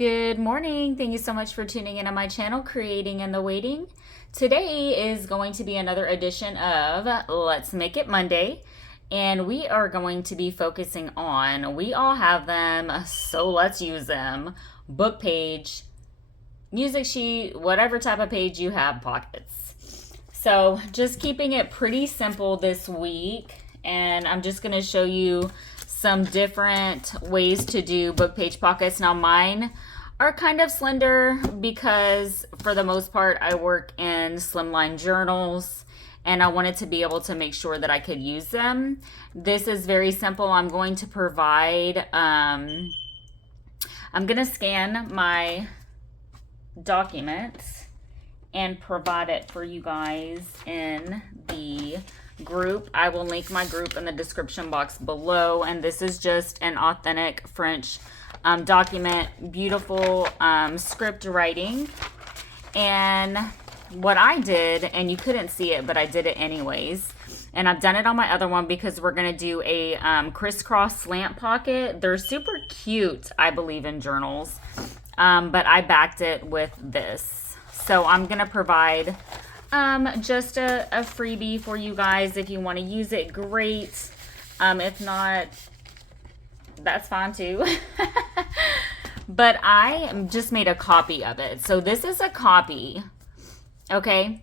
Good morning. Thank you so much for tuning in on my channel, Creating in the Waiting. Today is going to be another edition of Let's Make It Monday. And we are going to be focusing on, we all have them, so let's use them. Book page, music sheet, whatever type of page you have, pockets. So just keeping it pretty simple this week. And I'm just going to show you some different ways to do book page pockets. Now mine are kind of slender because for the most part I work in slimline journals and I wanted to be able to make sure that I could use them. This is very simple. I'm going to provide, I'm going to scan my documents and provide it for you guys in the group. I will link my group in the description box below, and this is just an authentic French document, beautiful script writing. And what I did, and you couldn't see it but I did it anyways, and I've done it on my other one because we're going to do a crisscross slant pocket. They're super cute, I believe, in journals, but I backed it with this. So I'm going to provide just a freebie for you guys. If you want to use it, great. If not, that's fine too. But I just made a copy of it. So this is a copy, okay?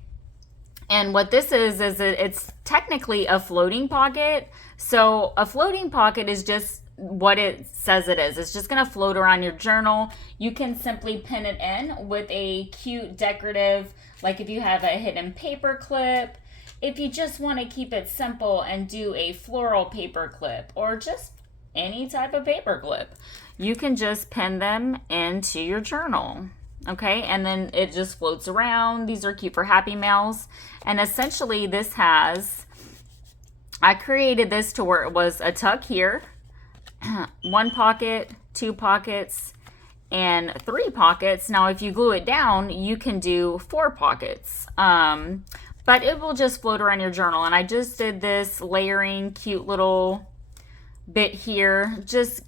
And what this is it's technically a floating pocket. So a floating pocket is just what it says it is. It's just going to float around your journal. You can simply pin it in with a cute decorative, like if you have a hidden paper clip, if you just want to keep it simple and do a floral paper clip or just any type of paper clip, you can just pin them into your journal. Okay, and then it just floats around. These are cute for Happy Mails. And essentially this has, I created this to where it was a tuck here, one pocket, two pockets, and three pockets. Now if you glue it down, you can do 4 pockets, but it will just float around your journal. And I just did this layering cute little bit here, just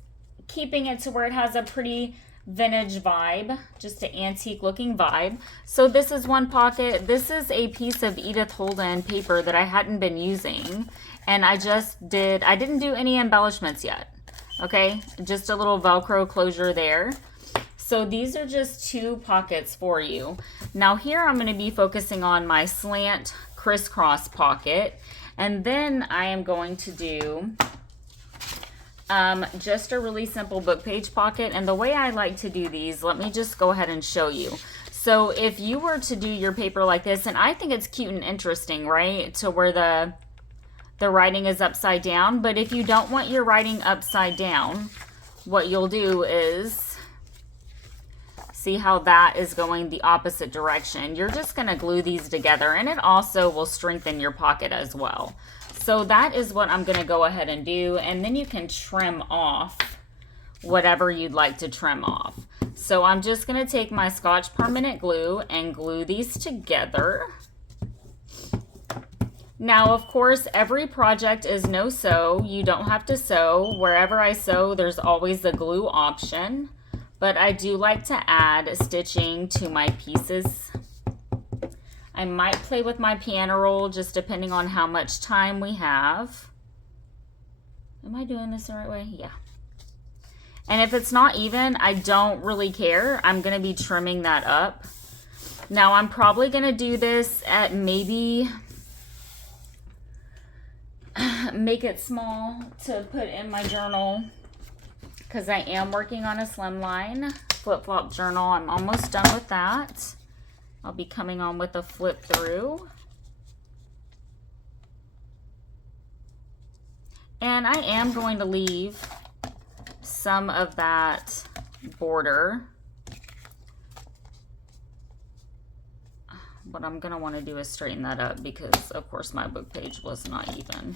keeping it to where it has a pretty vintage vibe, just an antique looking vibe. So this is one pocket. This is a piece of Edith Holden paper that I hadn't been using, and I didn't do any embellishments yet. Okay, just a little Velcro closure there. So these are just 2 pockets for you. Now here I'm going to be focusing on my slant crisscross pocket, and then I am going to do just a really simple book page pocket. And the way I like to do these, let me just go ahead and show you. So if you were to do your paper like this, and I think it's cute and interesting, right, to where the writing is upside down. But if you don't want your writing upside down, what you'll do is, see how that is going the opposite direction. You're just going to glue these together, and it also will strengthen your pocket as well. So that is what I'm going to go ahead and do, and then you can trim off whatever you'd like to trim off. So I'm just going to take my Scotch permanent glue and glue these together. Now, of course, every project is no sew. You don't have to sew. Wherever I sew, there's always the glue option. But I do like to add stitching to my pieces. I might play with my piano roll, just depending on how much time we have. Am I doing this the right way? Yeah. And if it's not even, I don't really care. I'm going to be trimming that up. Now, I'm probably going to do this at maybe, make it small to put in my journal, because I am working on a slimline flip-flop journal. I'm almost done with that. I'll be coming on with a flip through. And I am going to leave some of that border. What I'm going to want to do is straighten that up because, of course, my book page was not even.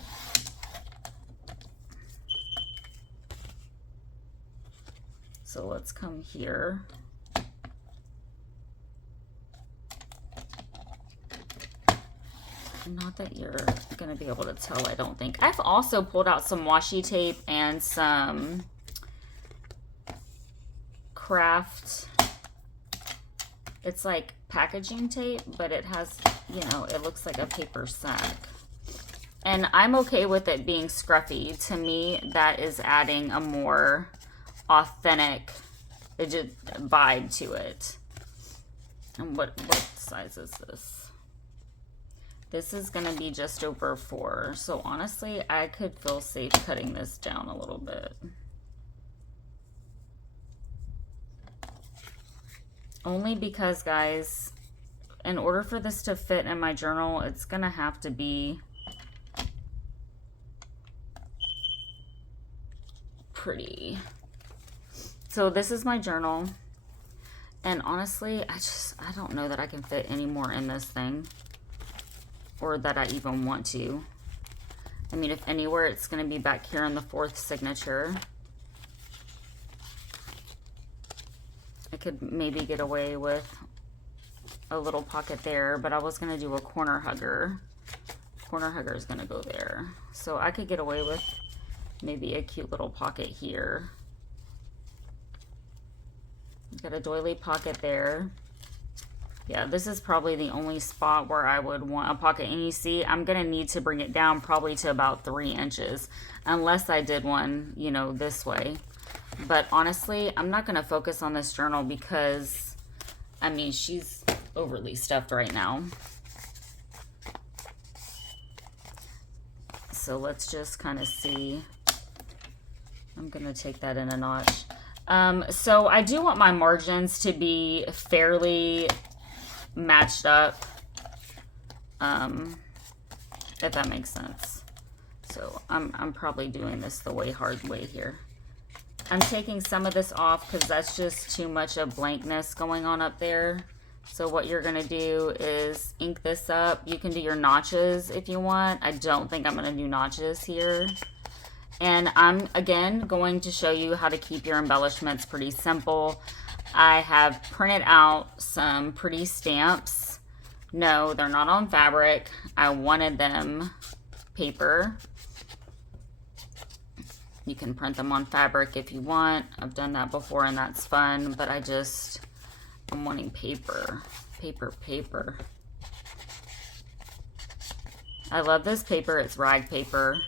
So let's come here. Not that you're going to be able to tell, I don't think. I've also pulled out some washi tape and some craft, it's like packaging tape, but it has, you know, it looks like a paper sack. And I'm okay with it being scruffy. To me, that is adding a more authentic vibe to it. And what size is this? This is going to be just over 4. So honestly, I could feel safe cutting this down a little bit. Only because, guys, in order for this to fit in my journal, it's going to have to be pretty. So this is my journal. And honestly, I don't know that I can fit any more in this thing. Or that I even want to. I mean, if anywhere, it's going to be back here in the 4th signature. I could maybe get away with a little pocket there, but I was going to do a corner hugger. Corner hugger is going to go there. So I could get away with maybe a cute little pocket here. Got a doily pocket there. Yeah, this is probably the only spot where I would want a pocket. And you see, I'm going to need to bring it down probably to about 3 inches. Unless I did one, you know, this way. But honestly, I'm not going to focus on this journal because, I mean, she's overly stuffed right now. So let's just kind of see. I'm going to take that in a notch. So I do want my margins to be fairly matched up, if that makes sense. So I'm probably doing this the hard way here. I'm taking some of this off because that's just too much of blankness going on up there. So what you're going to do is ink this up. You can do your notches if you want. I don't think I'm going to do notches here. And I'm, again, going to show you how to keep your embellishments pretty simple. I have printed out some pretty stamps. No, they're not on fabric. I wanted them paper. You can print them on fabric if you want. I've done that before and that's fun, but I'm wanting paper. Paper. I love this paper. It's rag paper.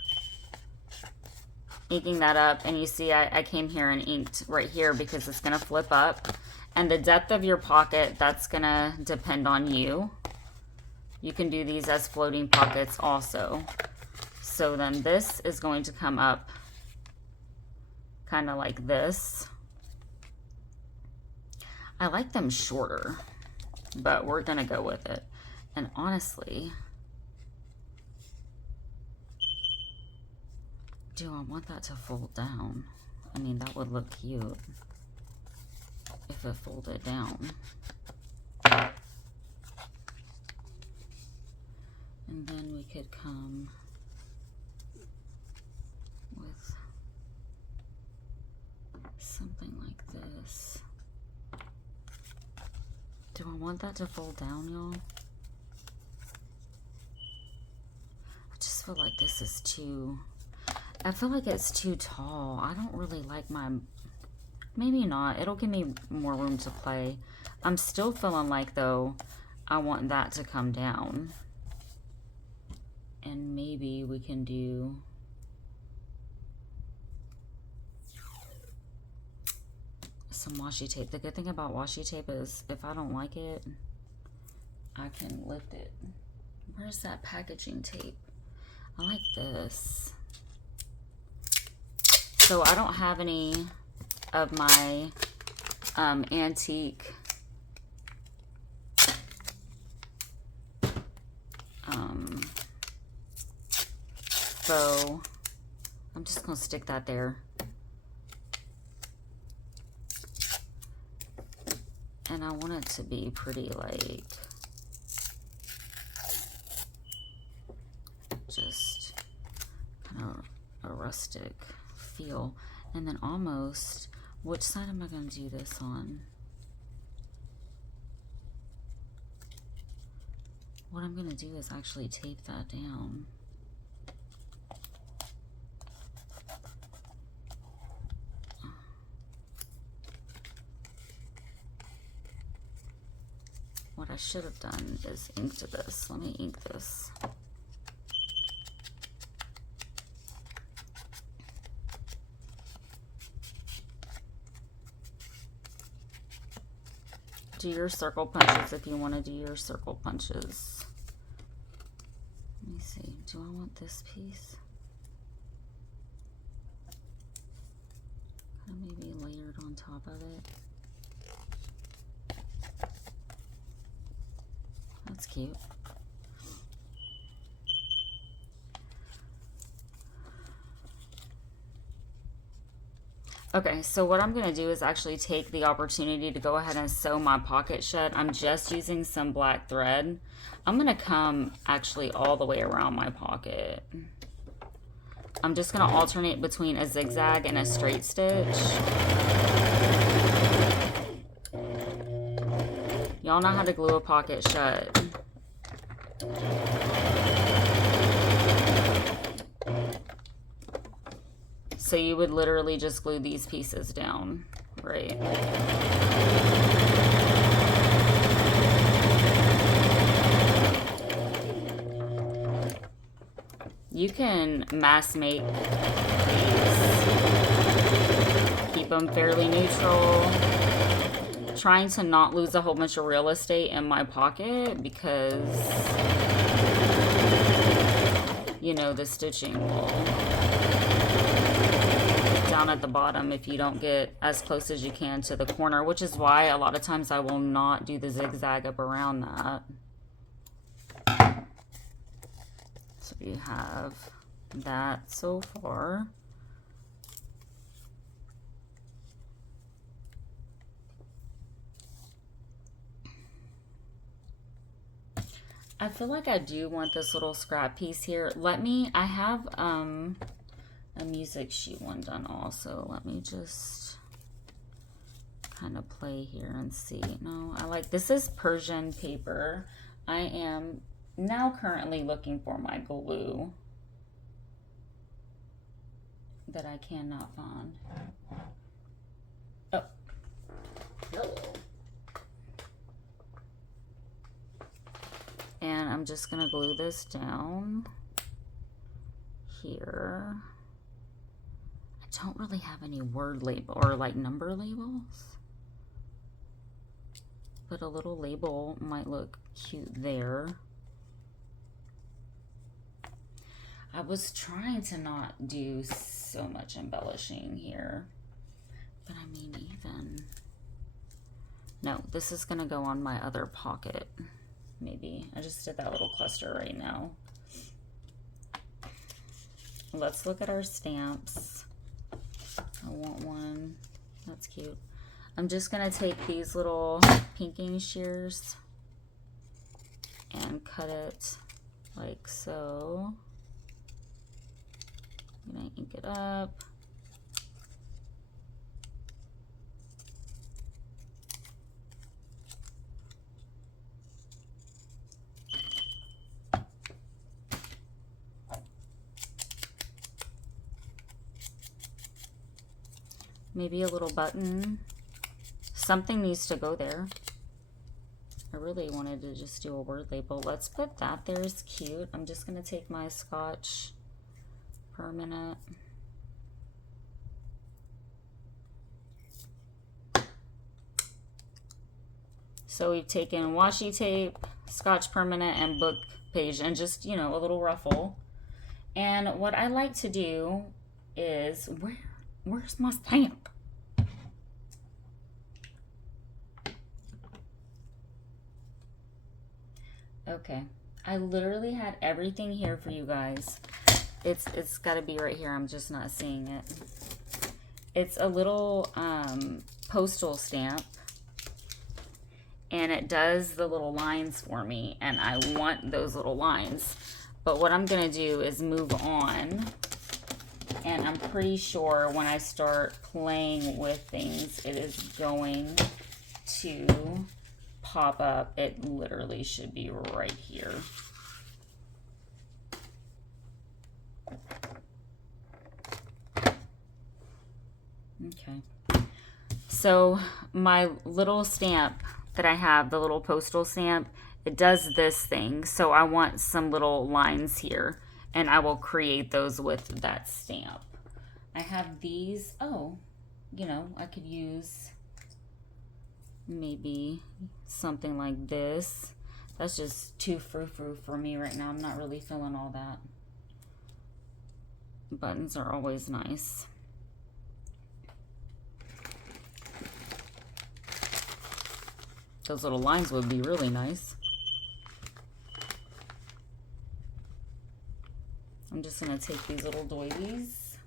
Inking that up, and you see I came here and inked right here because it's going to flip up. And the depth of your pocket, that's going to depend on you. You can do these as floating pockets also. So then this is going to come up kind of like this. I like them shorter, but we're going to go with it. And honestly, do I want that to fold down? I mean, that would look cute if it folded down. And then we could come with something like this. Do I want that to fold down, y'all? I just feel like this is too... I feel like it's too tall. I don't really like my... Maybe not. It'll give me more room to play. I'm still feeling like, though, I want that to come down. And maybe we can do... some washi tape. The good thing about washi tape is if I don't like it, I can lift it. Where's that packaging tape? I like this. So I don't have any of my antique faux. I'm just going to stick that there. And I want it to be pretty, like, just kind of a rustic feel. And then almost, which side am I going to do this on? What I'm going to do is actually tape that down. what I should have done is inked this. Let me ink this. Do your circle punches if you want to do your circle punches. Let me see. Do I want this piece? Kind of maybe layered on top of it. That's cute. Okay, so what I'm going to do is actually take the opportunity to go ahead and sew my pocket shut. I'm just using some black thread. I'm going to come actually all the way around my pocket. I'm just going to alternate between a zigzag and a straight stitch. Y'all know how to glue a pocket shut. So you would literally just glue these pieces down, right? You can mass make these. Keep them fairly neutral. Trying to not lose a whole bunch of real estate in my pocket because, you know, the stitching will down at the bottom if you don't get as close as you can to the corner, which is why a lot of times I will not do the zigzag up around that. So you have that so far. I feel like I do want this little scrap piece here. I have a music sheet one done also. Let me just kind of play here and see. No, this is Persian paper. I am now currently looking for my glue that I cannot find. Oh, hello. And I'm just gonna glue this down here. I don't really have any word label or like number labels, but a little label might look cute there. I was trying to not do so much embellishing here, but I mean, no, this is gonna go on my other pocket. Maybe I just did that little cluster right now. Let's look at our stamps. I want one. That's cute. I'm just gonna take these little pinking shears and cut it like so. I'm gonna ink it up. Maybe a little button. Something needs to go there. I really wanted to just do a word label. Let's put that there. It's cute. I'm just going to take my Scotch Permanent. So we've taken washi tape, Scotch Permanent, and book page, and just, you know, a little ruffle. And what I like to do is, where's my stamp? Okay, I literally had everything here for you guys. It's got to be right here. I'm just not seeing it. It's a little postal stamp, and it does the little lines for me, and I want those little lines. But what I'm gonna do is move on, and I'm pretty sure when I start playing with things, it is going to pop up. It literally should be right here. Okay, so my little stamp that I have, the little postal stamp, it does this thing. So I want some little lines here, and I will create those with that stamp. I have these. Oh, you know, I could use maybe something like this. That's just too frou-frou for me right now. I'm not really feeling all that. Buttons are always nice. Those little lines would be really nice. I'm just going to take these little doilies.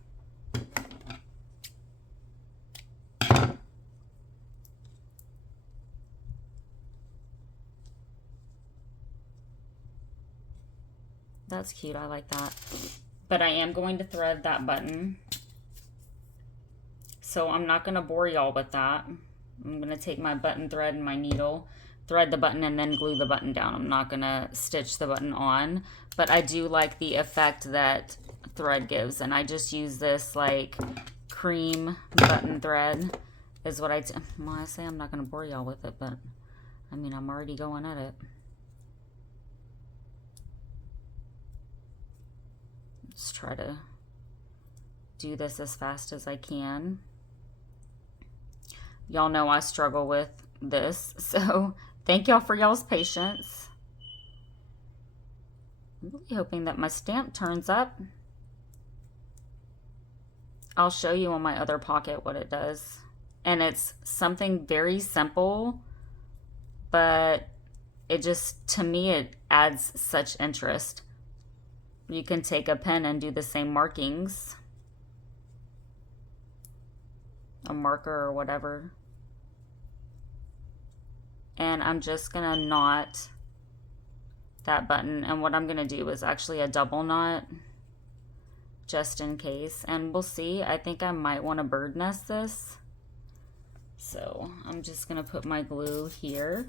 That's cute. I like that. But I am going to thread that button. So I'm not going to bore y'all with that. I'm going to take my button thread and my needle, thread the button, and then glue the button down. I'm not going to stitch the button on, but I do like the effect that thread gives. And I just use this like cream button thread is what well, I say I'm not going to bore y'all with it, but I mean, I'm already going at it. Let's try to do this as fast as I can. Y'all know I struggle with this, so thank y'all for y'all's patience. I'm really hoping that my stamp turns up. I'll show you on my other pocket what it does. And it's something very simple, but it just, to me, it adds such interest. You can take a pen and do the same markings, a marker or whatever. And I'm just gonna knot that button. And what I'm gonna do is actually a double knot just in case. And we'll see, I think I might wanna bird nest this. So I'm just gonna put my glue here.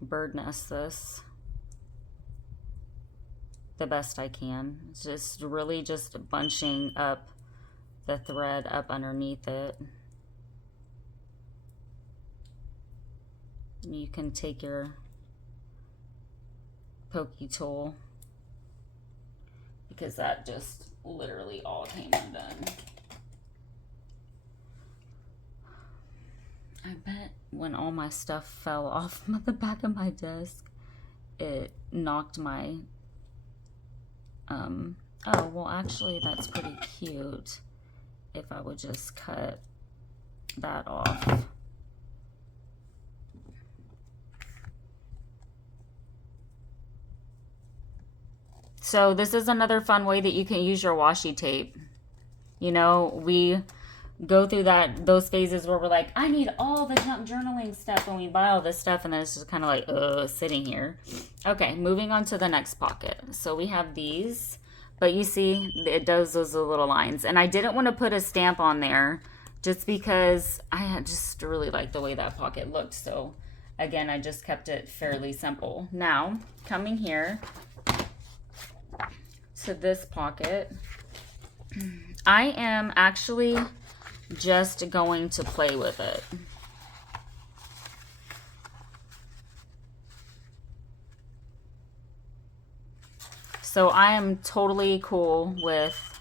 Bird nest this the best I can. It's just really just bunching up the thread up underneath it. You can take your pokey tool, because that just literally all came undone. I bet when all my stuff fell off the back of my desk, it knocked my oh, well, actually, that's pretty cute if I would just cut that off. So this is another fun way that you can use your washi tape. You know, we go through those phases where we're like, I need all the junk journaling stuff, and we buy all this stuff, and then it's just kind of like, sitting here. Okay, moving on to the next pocket. So we have these, but you see, it does those little lines. And I didn't want to put a stamp on there just because I just really liked the way that pocket looked. So again, I just kept it fairly simple. Now, coming here to this pocket, I am actually just going to play with it. So I am totally cool with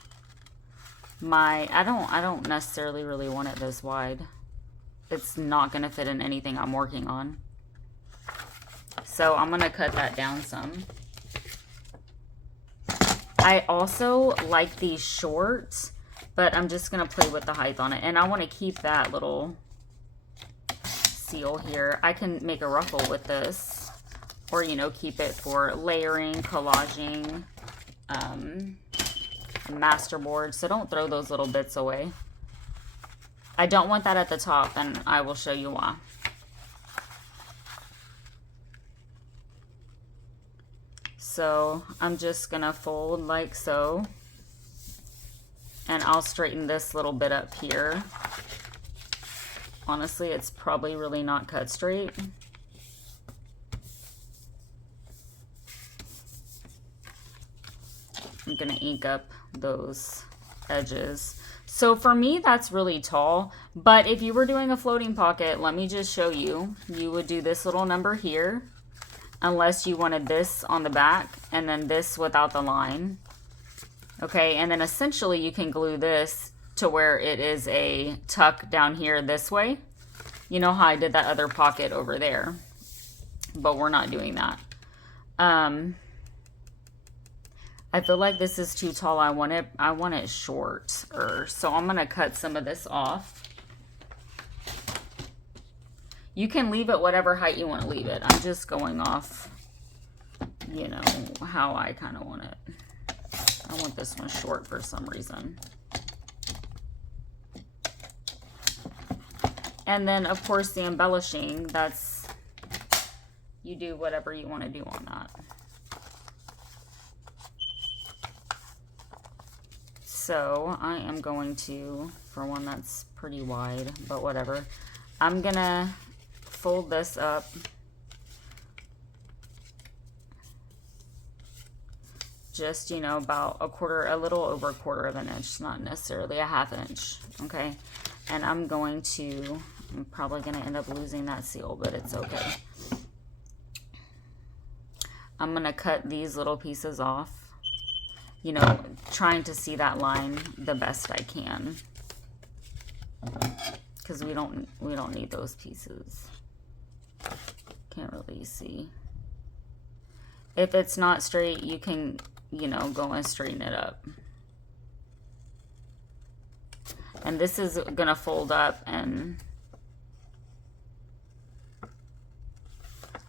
my, I don't necessarily really want it this wide. It's not going to fit in anything I'm working on. So I'm going to cut that down some. I also like these shorts, but I'm just going to play with the height on it. And I want to keep that little seal here. I can make a ruffle with this. Or, you know, keep it for layering, collaging, masterboard. So don't throw those little bits away. I don't want that at the top, and I will show you why. So I'm just going to fold like so. And I'll straighten this little bit up here. Honestly, it's probably really not cut straight. I'm gonna ink up those edges. So for me, that's really tall, but if you were doing a floating pocket, let me just show you. You would do this little number here, unless you wanted this on the back, and then this without the line. Okay, and then essentially you can glue this to where it is a tuck down here this way. You know how I did that other pocket over there, but we're not doing that. I feel like this is too tall. I want it shorter. So I'm gonna cut some of this off. You can leave it whatever height you want to leave it. I'm just going off, you know, how I kind of want it. I want this one short for some reason. And then of course the embellishing, that's, you do whatever you want to do on that. So I am going to, for one that's pretty wide, but whatever, I'm gonna fold this up just, you know, about a little over a quarter of an inch, not necessarily a half inch, okay? And I'm probably gonna end up losing that seal, but it's okay. I'm gonna cut these little pieces off, you know, trying to see that line the best I can, because we don't need those pieces. Can't really see. If it's not straight, you can, you know, go and straighten it up. And this is gonna fold up and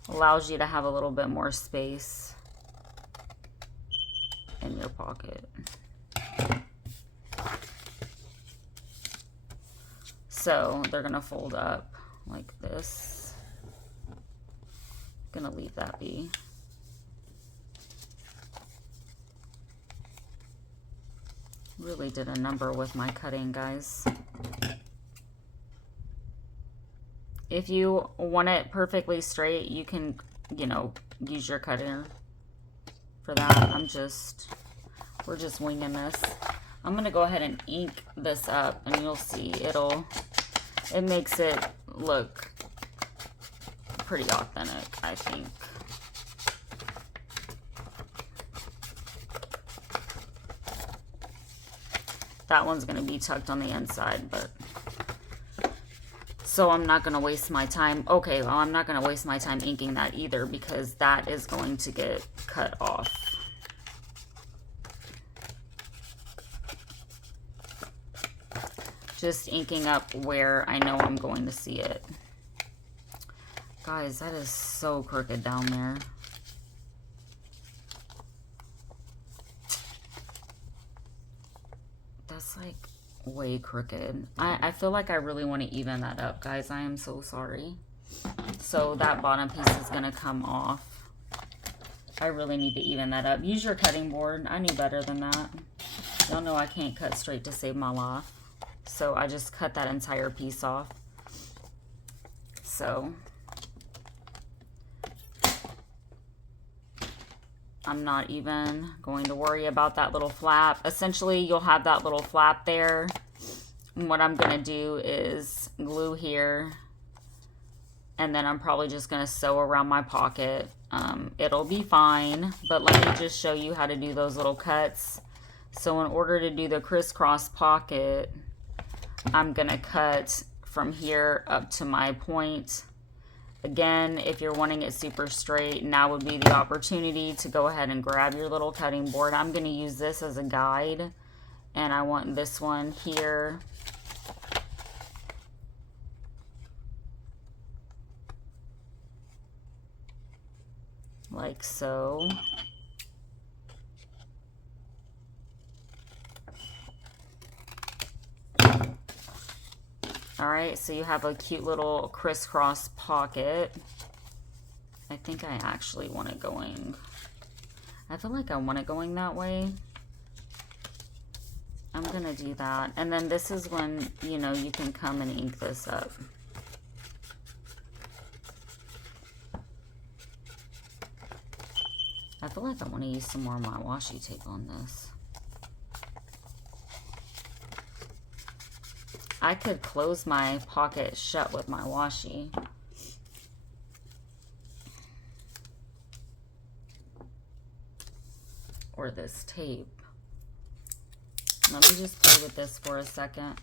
allows you to have a little bit more space in your pocket. So they're gonna fold up like this. Gonna leave that be. Really did a number with my cutting, guys. If you want it perfectly straight, you can, you know, use your cutter for that. We're just winging this. I'm gonna go ahead and ink this up, and you'll see it makes it look pretty authentic, I think. That one's gonna be tucked on the inside, but so I'm not gonna waste my time. Okay, well, I'm not gonna waste my time inking that either, because that is going to get cut off. Just inking up where I know I'm going to see it. Guys, that is so crooked down there. That's like way crooked. I feel like I really want to even that up, guys. I am so sorry. So that bottom piece is going to come off. I really need to even that up. Use your cutting board. I knew better than that. Y'all know I can't cut straight to save my life. So I just cut that entire piece off. So I'm not even going to worry about that little flap. Essentially, you'll have that little flap there. And what I'm going to do is glue here. And then I'm probably just going to sew around my pocket. It'll be fine. But let me just show you how to do those little cuts. So in order to do the crisscross pocket, I'm going to cut from here up to my point. Again, if you're wanting it super straight, now would be the opportunity to go ahead and grab your little cutting board. I'm going to use this as a guide, and I want this one here. Like so. Alright, so you have a cute little crisscross pocket. I think I actually want it going, I feel like I want it going that way. I'm gonna do that. And then this is when, you know, you can come and ink this up. I feel like I want to use some more of my washi tape on this. I could close my pocket shut with my washi. Or this tape. Let me just play with this for a second.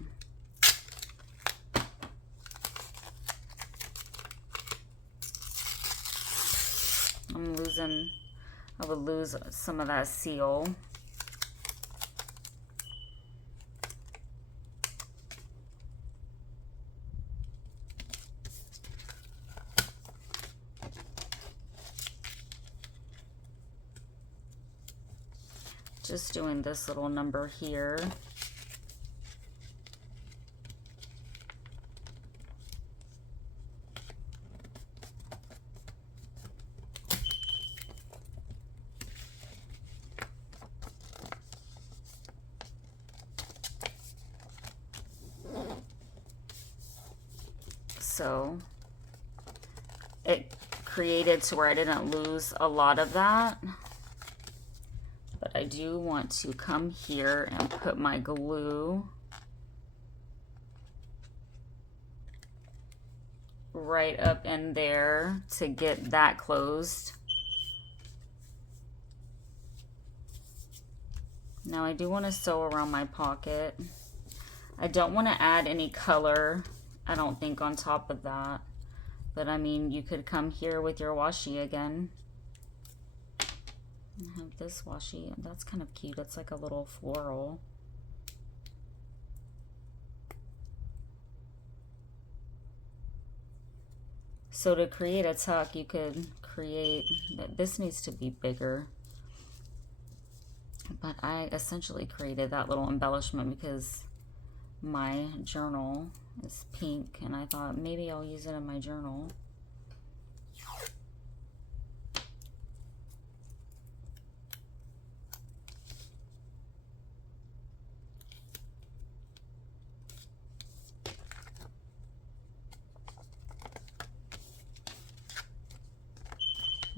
I would lose some of that seal. Just doing this little number here. So it created to where I didn't lose a lot of that. But I do want to come here and put my glue right up in there to get that closed. Now I do want to sew around my pocket. I don't want to add any color, I don't think, on top of that. But I mean, you could come here with your washi again. I have this washi, and that's kind of cute. It's like a little floral. So to create a tuck, you could create, this needs to be bigger. But I essentially created that little embellishment because my journal is pink, and I thought maybe I'll use it in my journal.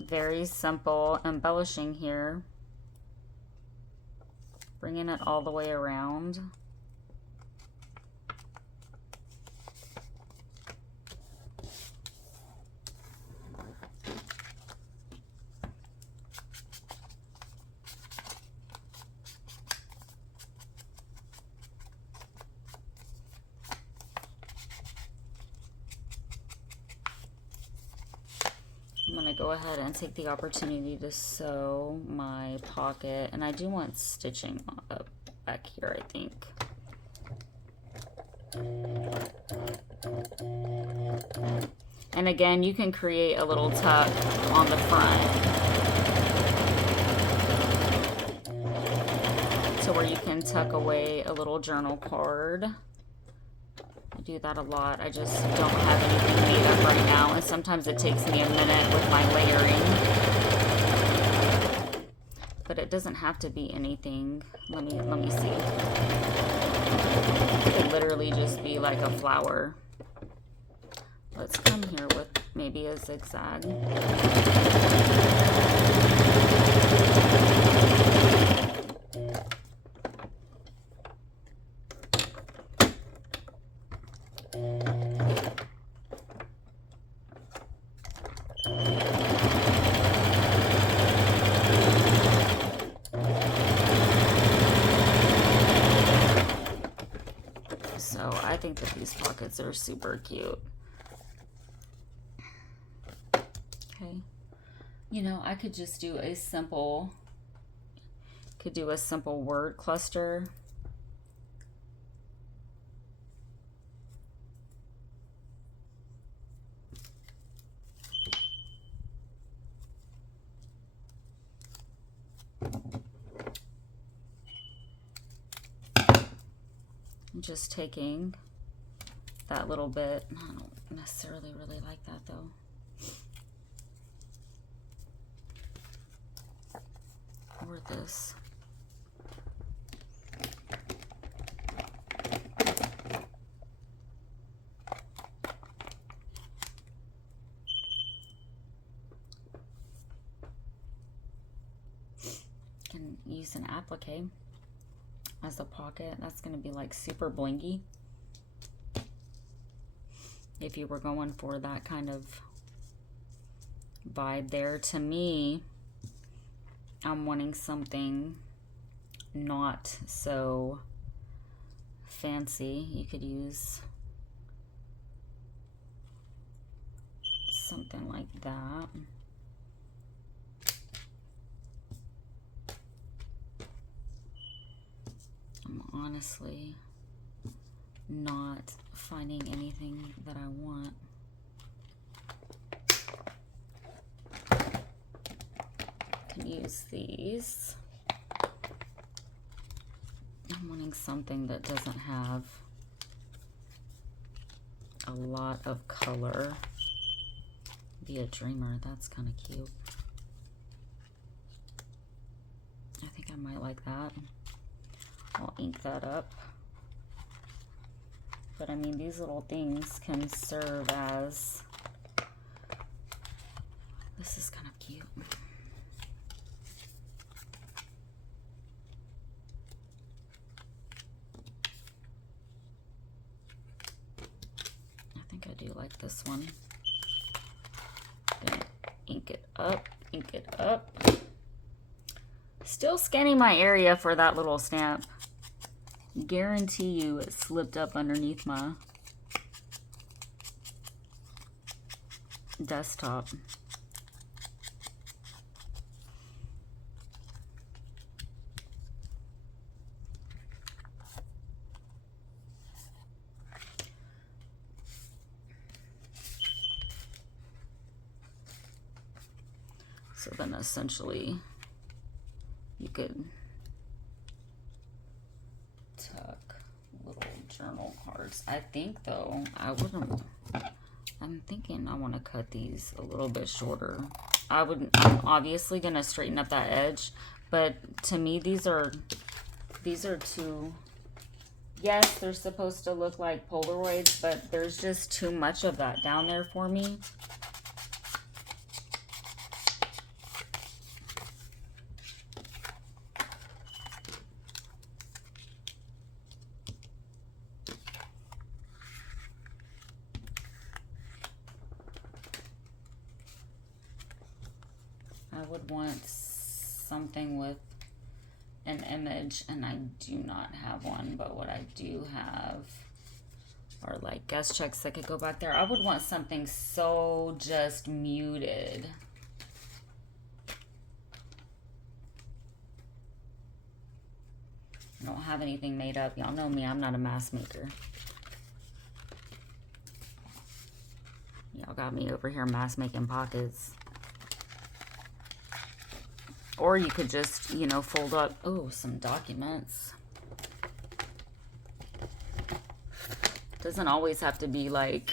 Very simple embellishing here. Bringing it all the way around. I'm going to go ahead and take the opportunity to sew my pocket, and I do want stitching up back here, I think. And again, you can create a little tuck on the front to where you can tuck away a little journal card. I do that a lot. I just don't have anything made up right now, and sometimes it takes me a minute with my layering. But it doesn't have to be anything. Let me see. It could literally just be like a flower. Let's come here with maybe a zigzag. So I think that these pockets are super cute. Okay. You know, I could just do a simple, word cluster. Just taking that little bit. I don't necessarily really like that though. Or this. use an applique as a pocket. That's going to be like super blingy. If you were going for that kind of vibe there. To me, I'm wanting something not so fancy. You could use something like that. I'm honestly not finding anything that I want. Can use these. I'm wanting something that doesn't have a lot of color. Be a dreamer. That's kind of cute. I think I might like that. I'll ink that up. But I mean, these little things can serve as, this is kind of cute. I think I do like this one. Gonna ink it up, ink it up. Still scanning my area for that little stamp. Guarantee you it slipped up underneath my desktop. So then essentially you could tuck little journal cards. I think though, I'm thinking I want to cut these a little bit shorter. I'm obviously going to straighten up that edge, but to me these are too, yes, they're supposed to look like Polaroids, but there's just too much of that down there for me. I would want something with an image, and I do not have one, but what I do have are like guest checks that could go back there. I would want something so just muted. I don't have anything made up. Y'all know me, I'm not a mask maker. Y'all got me over here mask making pockets. Or you could just, you know, fold up, oh, some documents. Doesn't always have to be like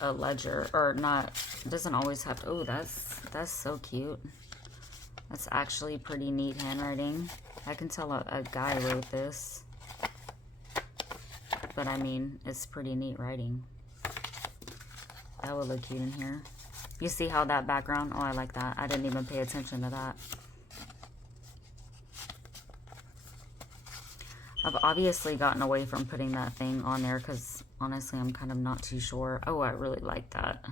a ledger, or not, doesn't always have to, oh, that's so cute. That's actually pretty neat handwriting. I can tell a guy wrote this. But I mean, it's pretty neat writing. That would look cute in here. You see how that background, oh, I like that. I didn't even pay attention to that. I've obviously gotten away from putting that thing on there because honestly, I'm kind of not too sure. Oh, I really like that.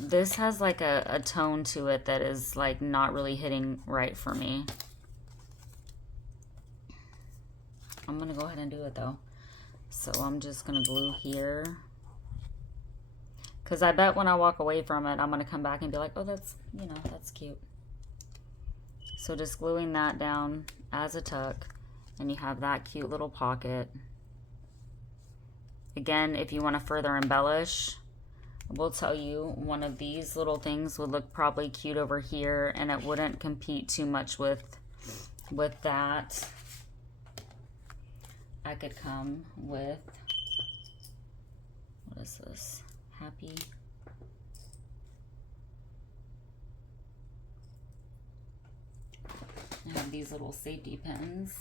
This has like a tone to it that is like not really hitting right for me. I'm gonna go ahead and do it though. So I'm just gonna glue here. Cause I bet when I walk away from it, I'm gonna come back and be like, oh, that's, you know, that's cute. So just gluing that down as a tuck, and you have that cute little pocket. Again, if you wanna further embellish, will tell you one of these little things would look probably cute over here, and it wouldn't compete too much with that. I could come with, what is this? Happy. I have these little safety pins.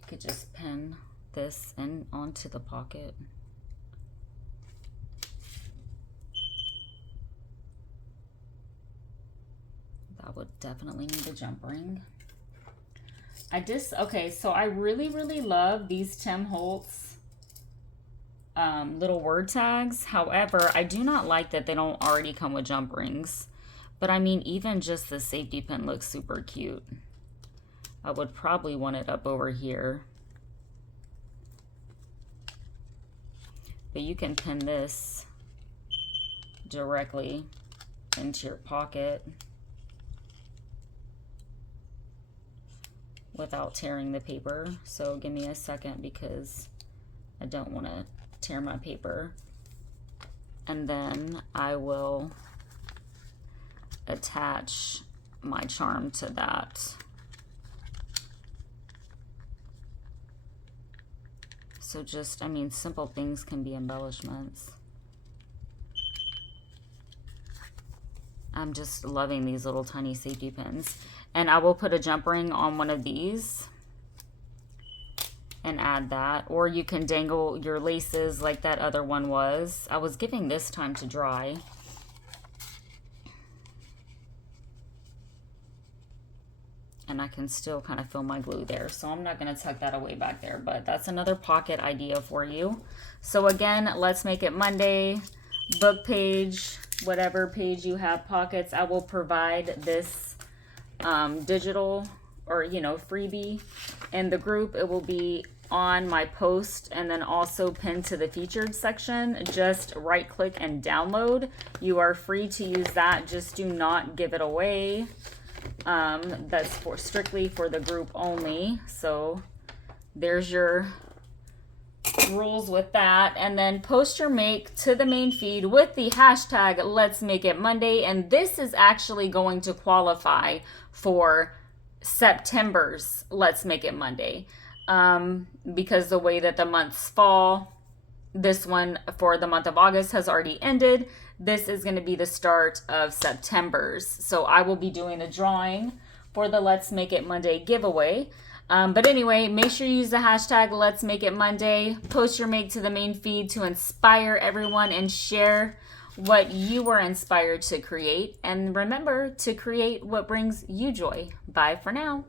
You could just pin this in onto the pocket. That would definitely need a jump ring. Okay, so I really, really love these Tim Holtz little word tags. However, I do not like that they don't already come with jump rings. But I mean, even just the safety pin looks super cute. I would probably want it up over here. But you can pin this directly into your pocket without tearing the paper. So give me a second because I don't want to tear my paper. And then I will attach my charm to that. So just, I mean, simple things can be embellishments. I'm just loving these little tiny safety pins. And I will put a jump ring on one of these and add that. Or you can dangle your laces like that other one was. I was giving this time to dry. And I can still kind of feel my glue there. So I'm not going to tuck that away back there. But that's another pocket idea for you. So again, let's make it Monday. Book page, whatever page you have pockets. I will provide this digital or, you know, freebie in the group. It will be on my post and then also pinned to the featured section. Just right click and download. You are free to use that. Just do not give it away. That's strictly for the group only. So there's your rules with that. And then post your make to the main feed with the hashtag Let's Make It Monday. And this is actually going to qualify for September's Let's Make It Monday. Because the way that the months fall, this one for the month of August has already ended. This is going to be the start of September's. So I will be doing a drawing for the Let's Make It Monday giveaway. But anyway, make sure you use the hashtag Let's Make It Monday. Post your make to the main feed to inspire everyone and share what you were inspired to create. And remember to create what brings you joy. Bye for now.